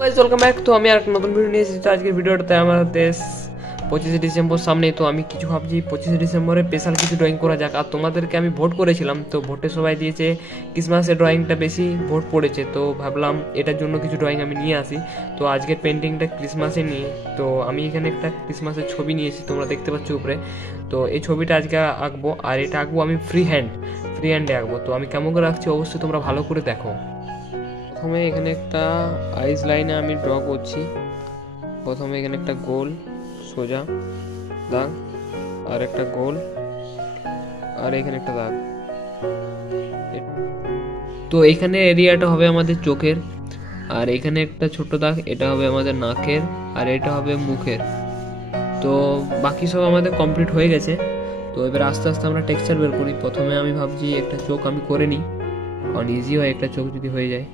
Welcome back. তো আমি আর একটা নতুন ভিডিও নিয়ে এসেছি। তো আজকের ভিডিওটাতে আমার দেশ 25শে ডিসেম্বর সামনে, তো আমি কিছু ভাবছি 25শে ডিসেম্বরে স্পেশাল কিছু ড্রয়িং করা যাক। আর তোমাদেরকে আমি ভোট করেছিলাম, তো ভোটে সবাই দিয়েছে ক্রিসমাসের ড্রয়িংটা বেশি ভোট পড়েছে, তো ভাবলাম এটার জন্য কিছু ড্রয়িং আমি নিয়ে আসি। তো আজকের পেন্টিংটা ক্রিসমাসে নিয়ে, তো আমি এখানে একটা ক্রিসমাসের ছবি নিয়েছি, তোমরা দেখতে পাচ্ছ উপরে। তো এই ছবিটা আজকে আঁকবো, আর এটা আঁকবো আমি ফ্রি হ্যান্ডে আঁকবো। তো আমি কেমন করে রাখছি অবশ্যই তোমরা ভালো করে দেখো। প্রথমে এখানে একটা আইস লাইনে আমি ড্র করছি। প্রথমে এখানে একটা গোল সোজা দাগ, আর একটা গোল, আর এখানে একটা দাগ। তো এখানে এরিয়াটা হবে আমাদের চোখের, আর এখানে একটা ছোট দাগ, এটা হবে আমাদের নাকের, আর এটা হবে মুখের। তো বাকি সব আমাদের কমপ্লিট হয়ে গেছে। তো এবার আস্তে আস্তে আমরা টেক্সচার বের করি। প্রথমে আমি ভাবছি একটা চোখ আমি করে নিই, কারণ ইজি হয় একটা চোখ যদি হয়ে যায়।